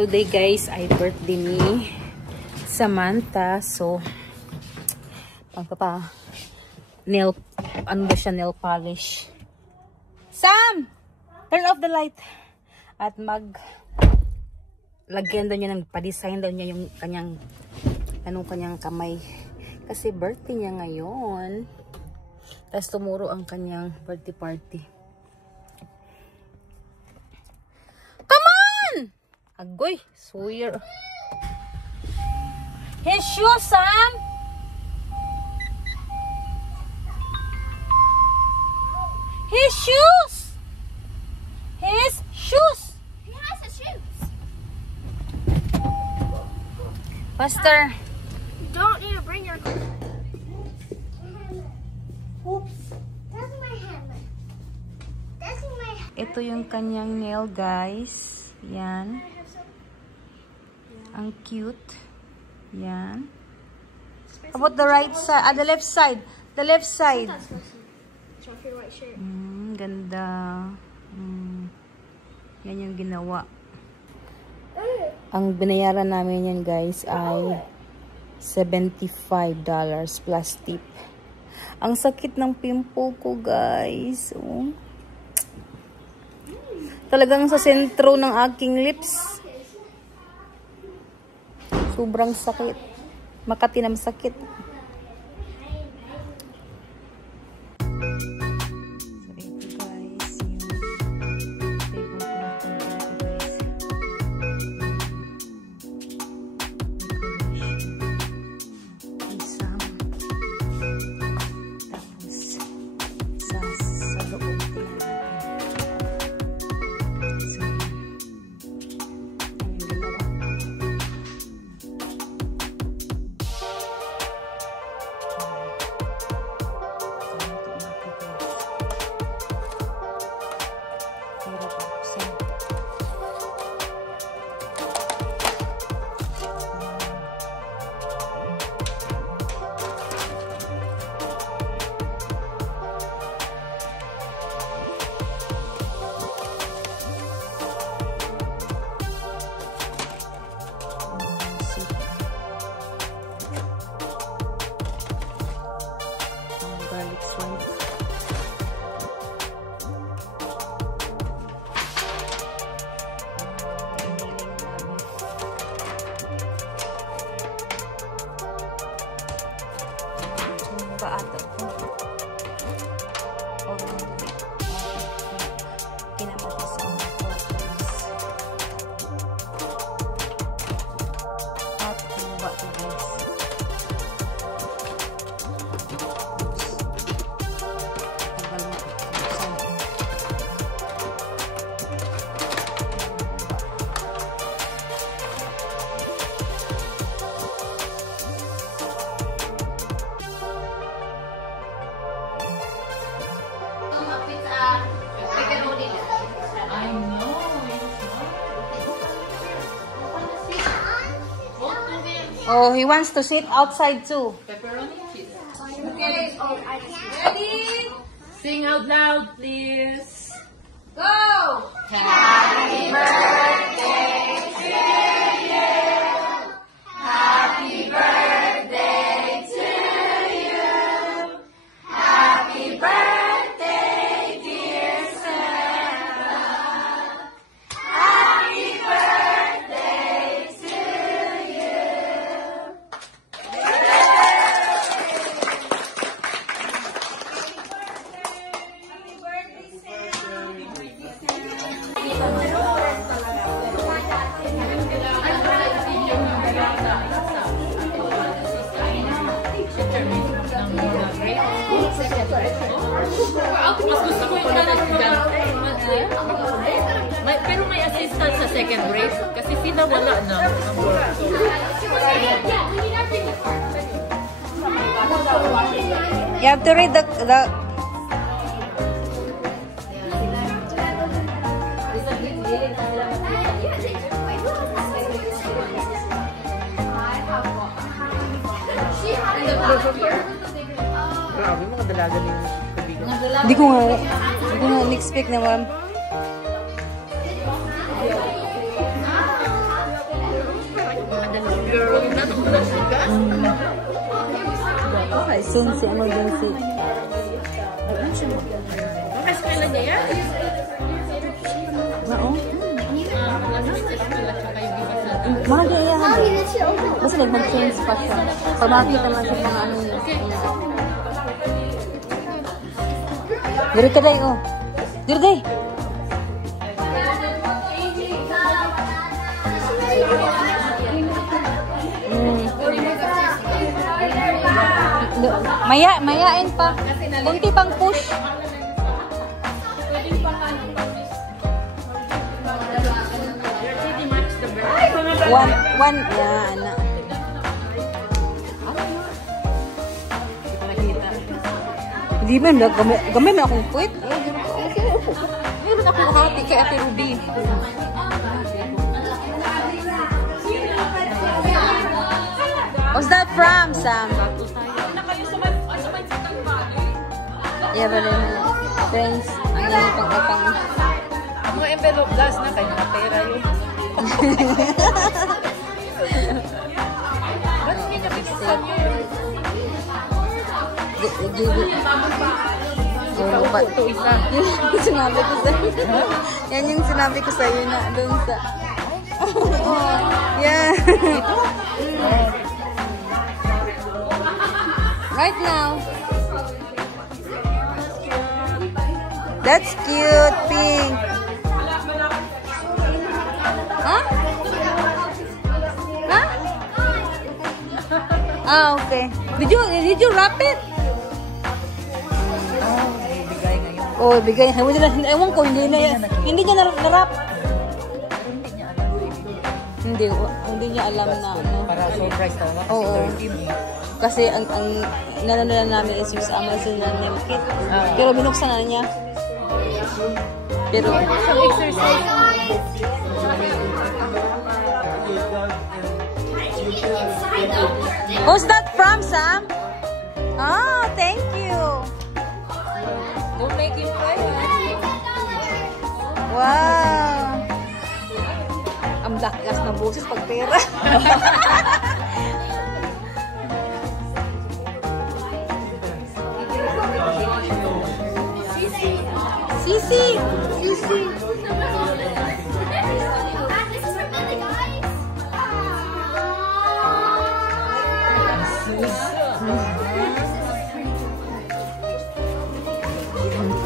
Today guys ay birthday ni Samantha. So nail, ano ba siya, nail polish. Sam! Turn off the light. At lagyan daw niya ng pa-design daw niya yung kanyang kamay. Kasi birthday niya ngayon. Tapos tomorrow ang kanyang birthday party. Come on! Agoy, swear. His shoes, Sam! His shoes! His shoes! He has his shoes. Faster. You don't need to bring your... Oops. That's my hammer. That's my hammer. Ito yung kanyang nail, guys. Yan. Ang cute. Yan. How about the right side? The left side. The left side. Show off your white shirt. Ganda. Yan yung ginawa. Ang binayaran namin yan, guys, ay $75 plus tip. Ang sakit ng pimple ko, guys. Oh. Talagang sa sentro ng aking lips. Sobrang sakit. Makati ng sakit. Oh, he wants to sit outside too. Pepperoni cheese. Okay. Oh, Ready? Sing out loud, please. Go! Happy birthday to you. Happy birthday to you. Happy birthday, dear Santa. Happy birthday to you. Mas gusto ko yung estudyante. Pero may assistant sa second grade. Kasi sila wala na. You have to read the Grabe, mga dalaga ni kaibigan. Hindi ko nga expect na emergency, emergency. Mas kailan niya yan? Oo. Tsaka Mahal niya yan. Basta nag-change pa siya. Pag makita lang sa mga ano niya. Diri ka day, oh. Diri day. Mayain pa. Kunti pang push. One, yan. Hindi ba, gamay na akong puwit. Meron akong hati kay Ate Ruby. What's that from, Sam? Yeah, but friends, ang yung pang-upang. mga envelope gas na kayo na pera yun. Ba't hindi niya pinagsan yun? Ito isa. Sinabi ko sa'yo. Yan yung sinabi ko sa'yo na doon sa... Yeah. Right now. That's cute, pink. Huh? Huh? Ah, okay. Did you wrap it? Bibigay ngayon. Oh, bigay. Ewan ko, hindi niya na-wrap. Hindi niya alam na ano. Para surprise daw na kasi Oo. 13. Kasi ang nananood namin is yung sa Amazon na nail kit. Pero binuksan na niya. Pero Sa exercise. who's that from, Sam? Oh, thank you. Don't make him cry. Wow. Ang lakas ng boses pag pera. Sisi. Sisi. This is for Billy, guys.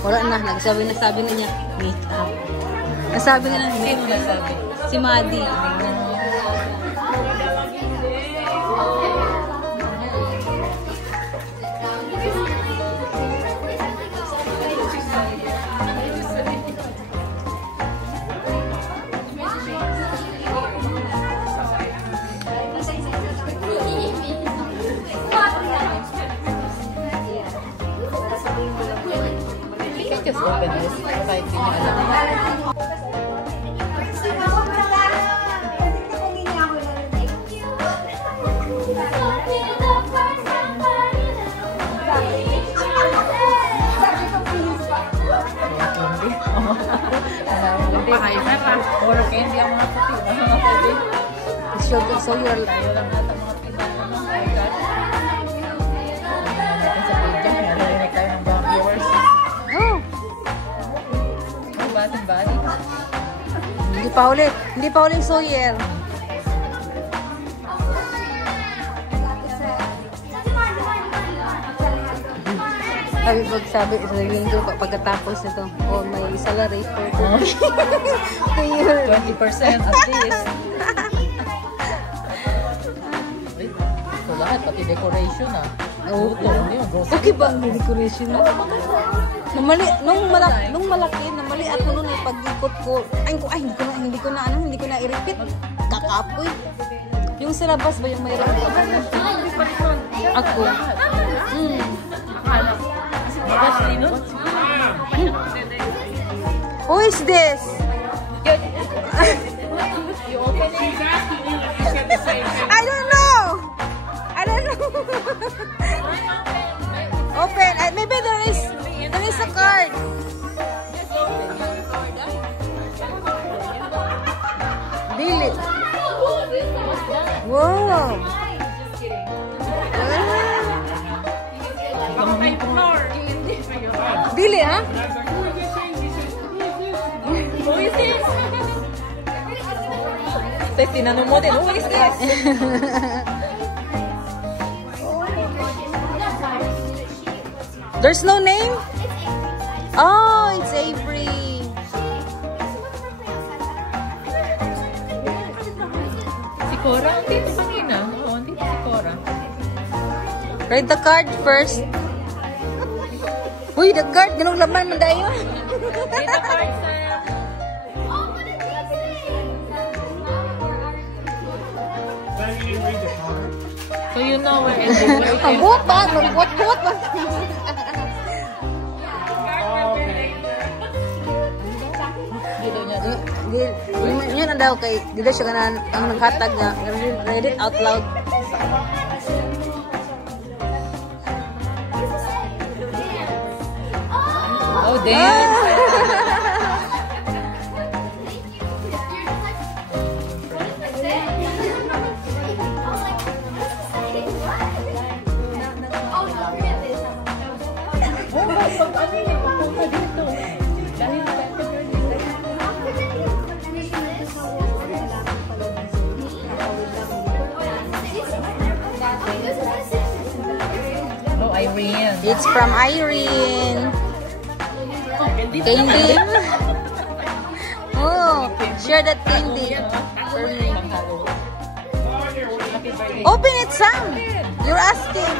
Wala na, nagsabi na niya, make up. Nasabi na niya, Sino nasabi? si Maddie. You can just open this. Kahit hindi niya alam. Hindi, kahit pa. Puro candy ang mga puti. So you're Tayo lang nata mga pinaka ng ikat. Natin sa page, narinig tayo ng mga viewers. oh, Ang bating bali. hindi pa huli Sawyer. Sabi sa linggo pagkatapos nito, oh, may salary for 20% at least. Ito lahat, pati decoration ah. Oo. Grocery. Okay ba ang decoration mo? Nung malaki, namali ako noon eh, pag-ikot ko, hindi ko na i-repeat. Kakapoy. Yung sa labas ba yung mayroon ko? Ako. Who is this? You open it. I don't know. Open. Maybe there is a card. Dili. Wow. huh? Who is this? Tapos tinanong mo din, who is this? There's no name? Oh, it's Avery. Si Cora, dito kanina. Oo, dito si Cora. Read the card first. Uy, the card. Ganong laman man dayo. Read the card, sir. So you know where it is. Ang buot ba? Ang buot ba? Yun ang daw kay dito siya ganan ang naghatag nga read it out loud. Oh, damn. Oh, Irene. It's from Irene. Candy. Oh, share that candy for me. Open it, Sam. You're asking.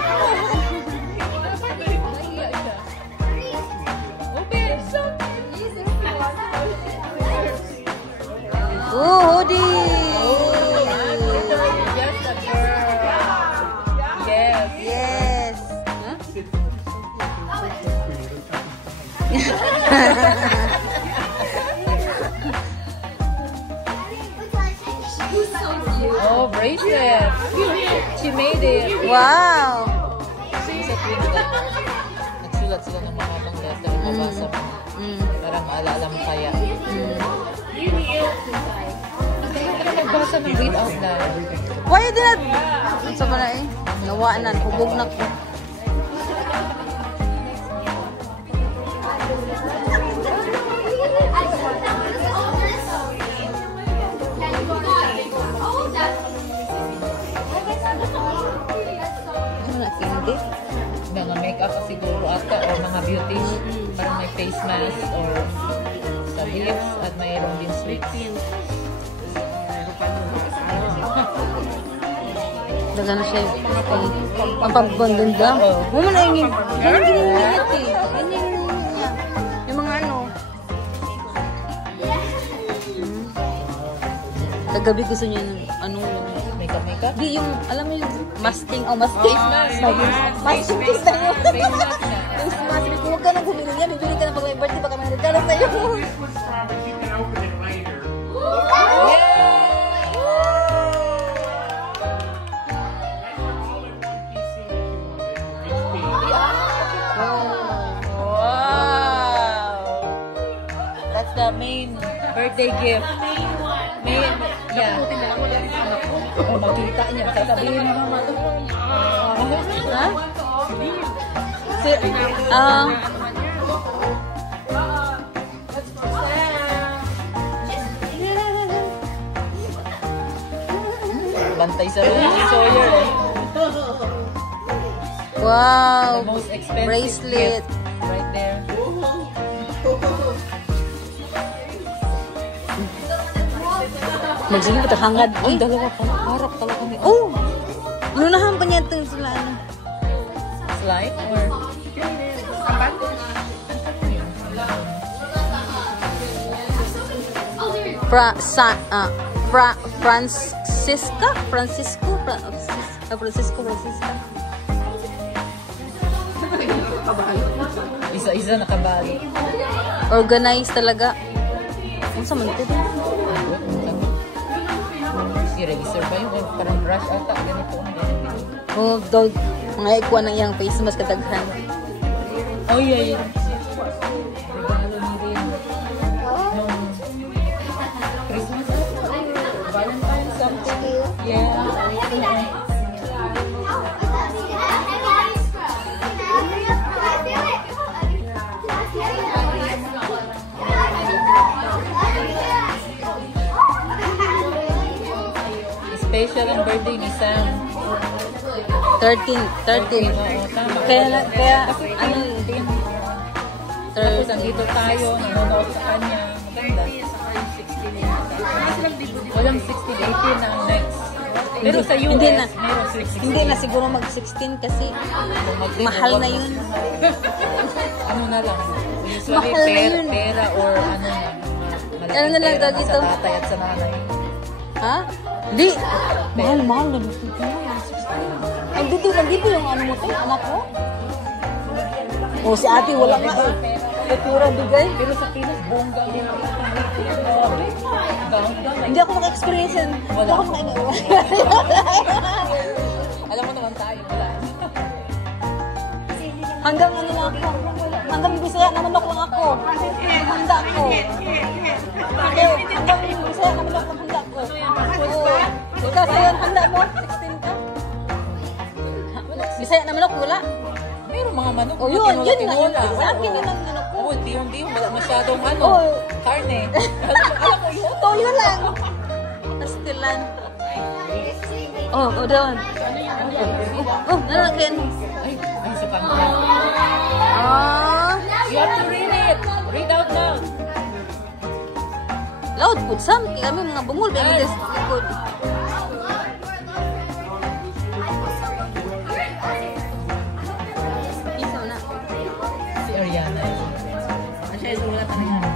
Oh, hoodie. Yes. Oh, bracelet. She made it. Wow. Sa tweet na nagsulat sila ng mga ibang letter. Nabasa mo. Para maalala mo kaya. Kaya nagbasa ng read out loud. Why you did not? Sa ba na eh? Nawaanan. Hubog na ko. Mga makeup siguro ata or mga beauty. Parang may face mask or sa lips at mayroon din sweet. Daga na siya. Ang pagbandanda. Mo man ay ngin. Ganun ginigit eh. Yung mga ano. Kagabi gusto niya ng ano. Makeup? Di yung, alam mo yung masking. Oh, masking. Masking face na yun. Face mask na. Face mask. Huwag ka nang bumili niya. Bibili ka na pag may birthday. Baka may regalo sa'yo. That's the main birthday gift. Main, yeah. Oh, makita niya. Sasabihin mo naman. Ha? Si, Bantay sa room si Sawyer eh. wow. The most expensive Bracelet. gift right there. Magsiging kita hangad. Ang dalawa pala. Harap talaga ni... Oh! Inunahan pa niya itong sila ano. Slide or... Francisco. Isa-isa nakabali. Organized talaga. Ano sa man ito? Eraser ba yun? Parang brush ata. Ganito. Oh, dog. Mga ikuha ng iyang face mask kataghan. Oh, yeah. Regalo ni rin. Christmas. Valentine's something. Yeah. special ang birthday ni Sam. 13. Oo, tama. Kaya, ano, Tapos andito tayo, nanonood sa kanya. Maganda. Walang 16, 18 ang next. Pero sa US, hindi na. meron 16. Hindi na siguro mag-16 kasi mahal na yun. Ano na lang. Usually, Mahal na yun. pera or ano na. Ano na lang daw dito? Sa tatay at sa nanay. Ha? Hindi. Mahal na dito. Ay, dito yung ano mo tayo, anak ko. O, si ate wala nga eh. Pura bigay. Pero sa Pinas, bongga. Hindi ako naka-experience yan. Hindi ako Alam mo naman tayo, wala. Hanggang ano lang ako. Hanggang Bisaya na manok lang ako. Handa ko. Hanggang Bisaya na manok lang handa ko. Ikaw sa'yo, handa mo? 16 ka? Bisaya na manok, wala? Meron mga manok. O yun na. Sa akin yun ang manok ko. Oo, di wala masyadong ano. Oh. Karne. Alam mo yun? Toyo lang. Pastilan. Oh, doon. Nalagyan. Ay, sa kanila. Ah. You have to read it. Read out loud. Loud po, Sam. Kami mga bungol. Baby, this good. Isaw na. Si Ariana. Siya yung wala talaga.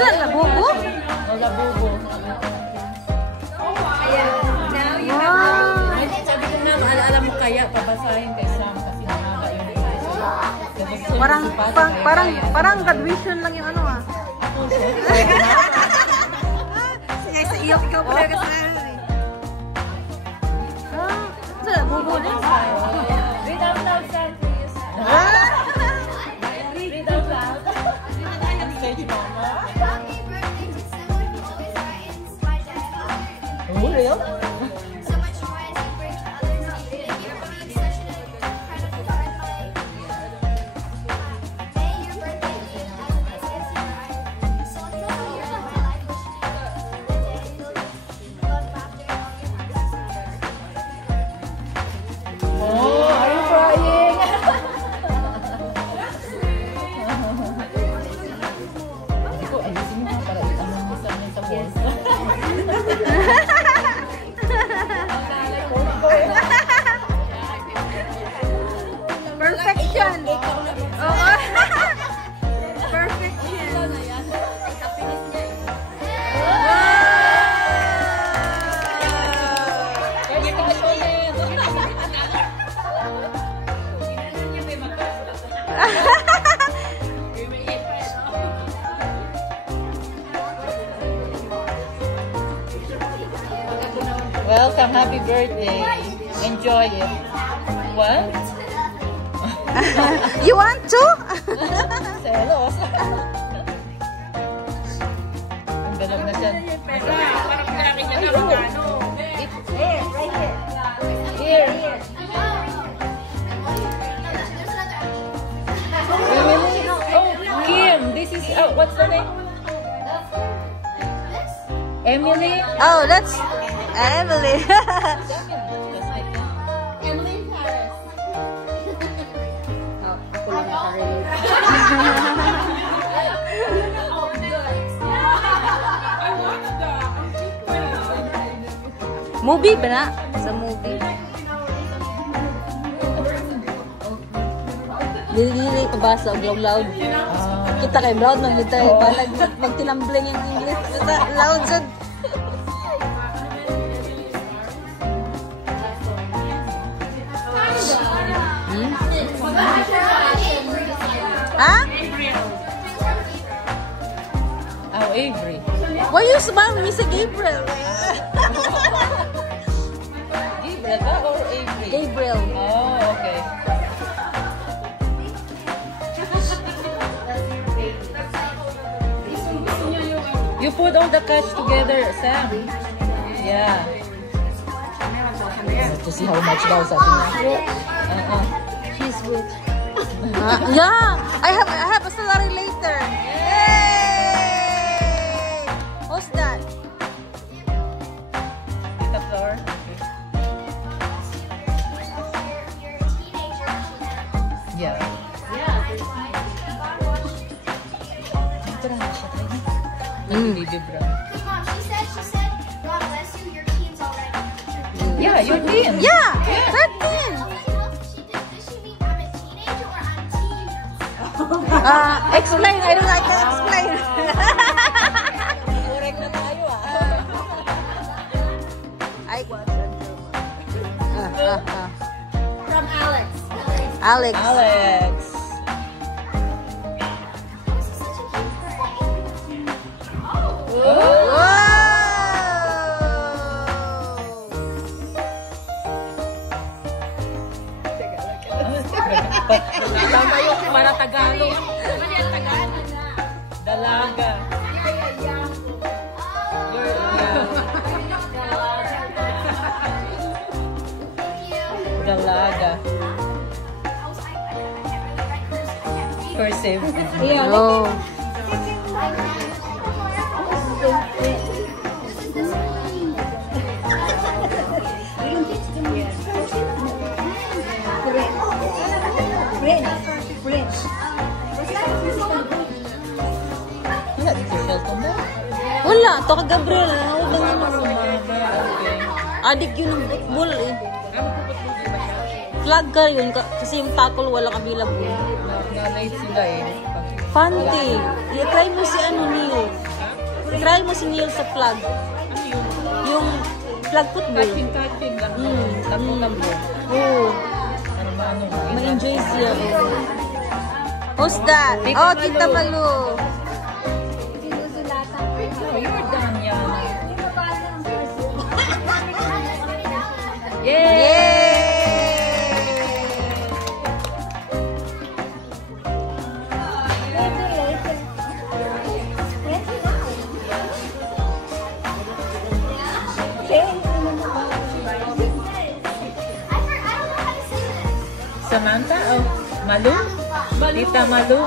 Saan? Labubo? O, labubo. Wow! Sabi ko na, alam mo kaya, pabasahin kay Sam kasi mahaba yung English. Parang graduation lang yung ano ah. Sige, sa iyo ikaw pala kasi. Saan? Labubo na? Read out loud, Sam, please. Read out loud. Stage mama. Happy birthday to someone who always brightens my day. Oh, real? So much more as you bring to others. Thank you for being such an incredible birthday. May your birthday be as nice as you are. So enjoy your life. Love, laughter, and all your hearts. Oh, are you crying? Ako, ayusin mo nga para itanong mo sa amin sa bolsa. Perfection! Oo. Perfection! Kaya ka ulit. Welcome, happy birthday. Enjoy it. What? You want to? Selos. Ang galag na siya. Parang pinaki niya na mga ano. Here. Oh, Kim, this is, what's the name? Emily? Oh, that's Emily. Emily Paris. Oh, ako lang nakarelate. Movie ba na? Sa movie. Dili pabasa og loud. Kita kay loud man kita balag magtinambling yung English. Kita loud sad. Ha? Oh, Avery. Why you smile when you say Gabriel? Gabriel ba or Avery? Gabriel. Oh, okay. You put all the cash together, Sam. Yeah. To see how much daw sabi niya. She's rich. Yeah, I have a salary later. Yay! Who's that? Tita Flor. Yeah. Baby bra. Mom, she said, God bless you, your teen's already. Yeah, you're teen. Yeah, 13. Did she mean I'm a teenager or I'm teen? Explain. I don't like to explain. Correct na tayo From Alex. Alex. Alex. This is such a cute birthday. Whoa! Tama yung para Tagalog. Dalaga. You're, Dalaga. Cursive. Oh. Wala dito Shelton ba? Wala, to ka Gabriel. Nanood lang ano. Okay. Adik yun ng football eh. Flag ka yun kasi yung tackle walang available. Na-late sila eh. Fante. I-try mo si ano, Neil. I-try mo si Neil sa flag. Yung flag football. Touching lang. Tabo-tabo. Oo. Ano ba ano? Ma-enjoy siya. Who's that? Oh, Tita Malu. Oh, you're done, Yana. Yay! Yay! Samantha? Oh, Malu? Tita Malu?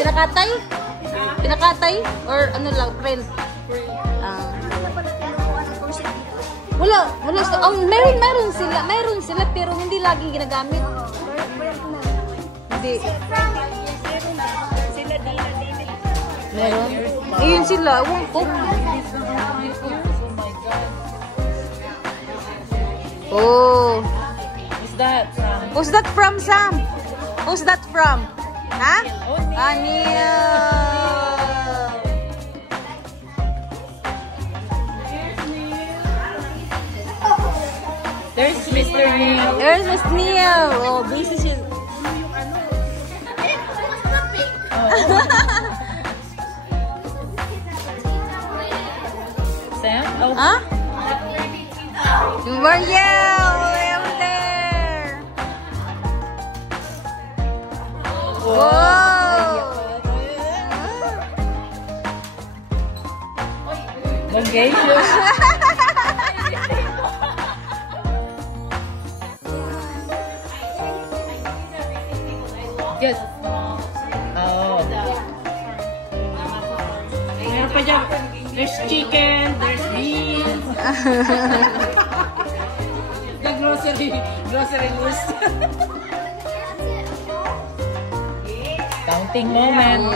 Pinakatay? Pinakatay? Or ano lang, friend? Wala sila. Oh, meron sila pero hindi lagi ginagamit. Hindi. Meron? Ayun sila, ewan ko. Oh. Who's that from? Who's that from, Sam? Who's that from? Ha? Oh, Neil. Neil. There's Mr. Neil. There's Miss Neil. Oh, busy siya. Sam? Oh, Ha? Yung Mariel. Over there. Wow. Bongacious. Yes. Oh. Meron pa dyan. There's chicken, there's beef. The grocery list. Counting moment.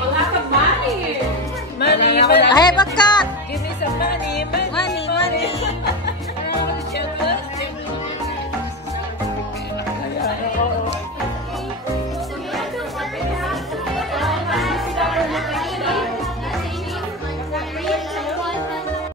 A lot of money. Money. I have a